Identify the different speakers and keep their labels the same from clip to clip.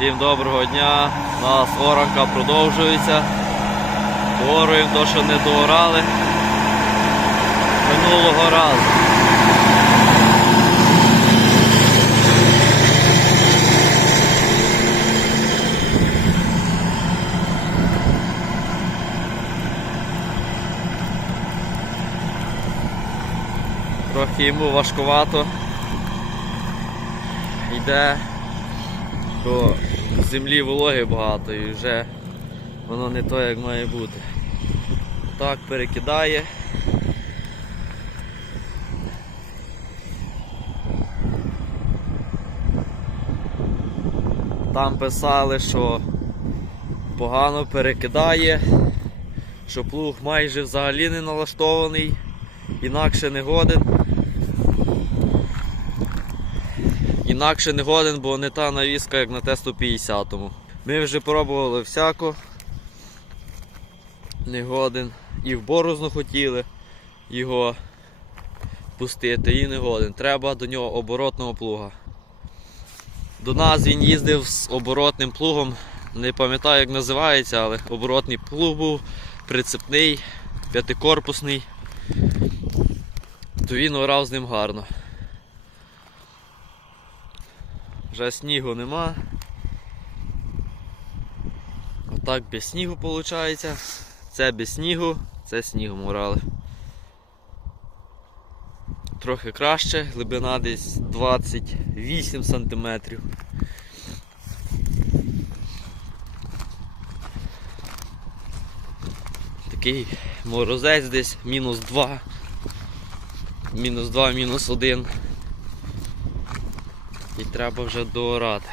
Speaker 1: Всім доброго дня. У нас оранка продовжується. Доруємо то, що не доорали. Минулого разу. Трохи йому важкувато. Йде бо в землі вологи багато і вже воно не то, як має бути. Так перекидає. Там писали, що погано перекидає, що плуг майже взагалі не налаштований, інакше не годен. Інакше не годен, бо не та навіска, як на Т-150. Ми вже пробували всяко. Не годен. І в борозну хотіли його пустити, і не годен. Треба до нього оборотного плуга. До нас він їздив з оборотним плугом. Не пам'ятаю, як називається, але оборотний плуг був прицепний, п'ятикорпусний. То він орав з ним гарно. Вже снігу нема. Отак без снігу виходить. Це без снігу, це снігом урали. Трохи краще, глибина десь 28 сантиметрів. Такий морозець десь мінус 2, мінус 2, мінус 1. І треба вже доорати.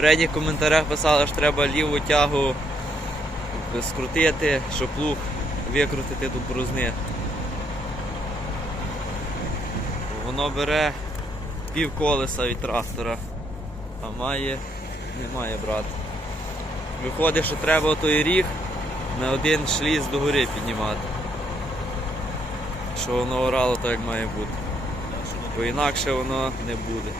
Speaker 1: У передніх коментарях писали, що треба ліву тягу скрутити, щоб плуг викрутити до борозни. Воно бере пів колеса від трактора, а має, не має брати. Виходить, що треба той ріг на один шліц до гори піднімати. Що воно орало так, як має бути. Бо інакше воно не буде.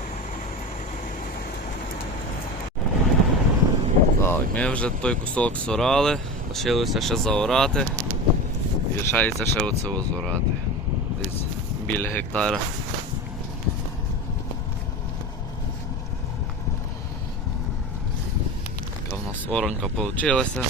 Speaker 1: Так, ми вже той кусок сорали, лишилося ще заорати. І лишається ще оце озорати. Десь біля гектара. Така в нас оранка вийшла.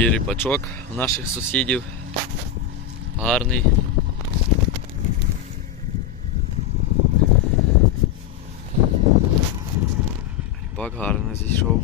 Speaker 1: такий ріпачок у наших сусідів. Гарний. Ріпак гарно зійшов.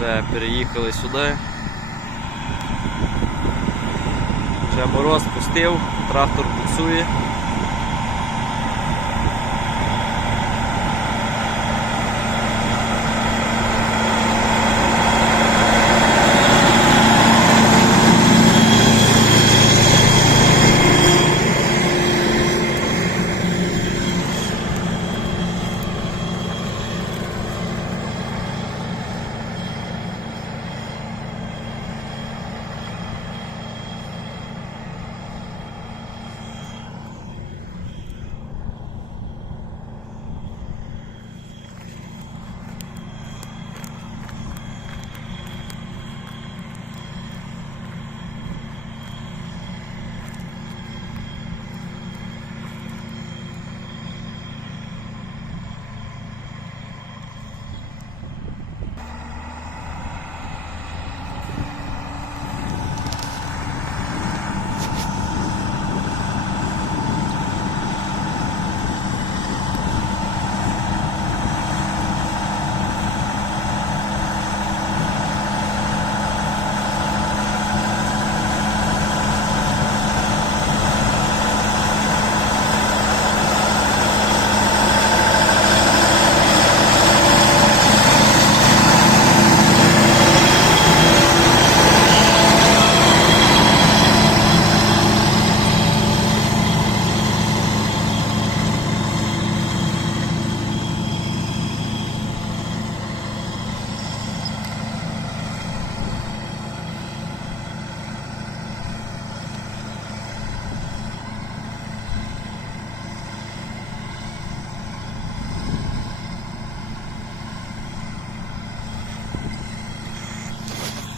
Speaker 1: Вже переїхали сюди. Вже мороз пустив, трактор буксує.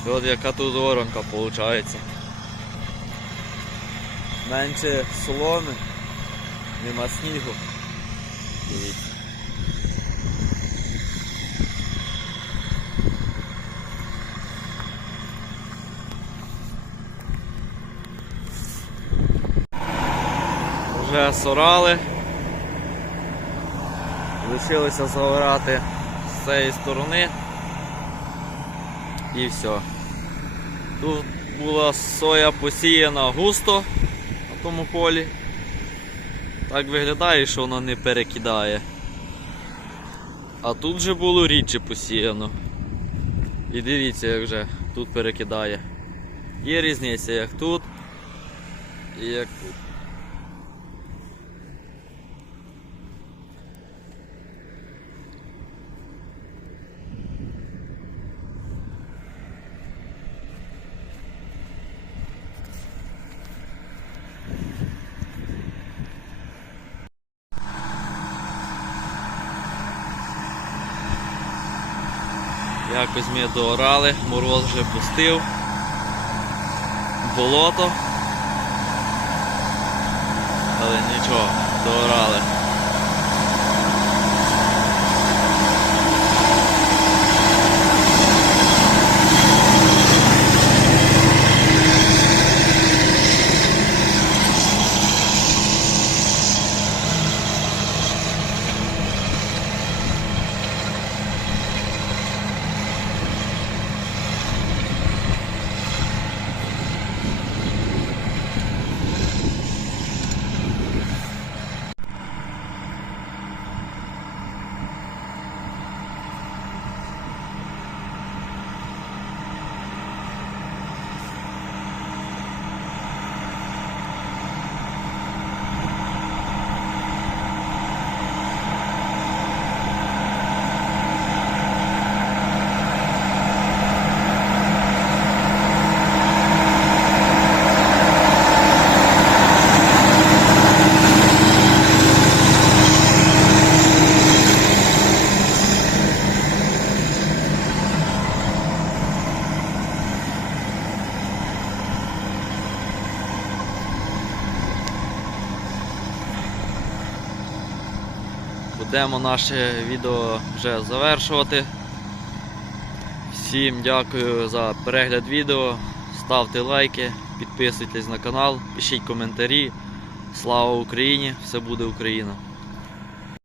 Speaker 1: І От яка тут воронка виходить. Менше соломи, нема снігу. Дивіться. Вже сорали. Лишилося загорати з цієї сторони. І все. Тут була соя посіяна густо на тому полі. Так виглядає, що вона не перекидає. А тут же було рідше посіяно. І дивіться, як вже тут перекидає. Є різниця як тут і як тут. Якось ми доорали, мороз вже пустив. Болото. Але нічого, доорали. Будемо наше відео вже завершувати. Всім дякую за перегляд відео. Ставте лайки, підписуйтесь на канал, пишіть коментарі. Слава Україні! Все буде Україна!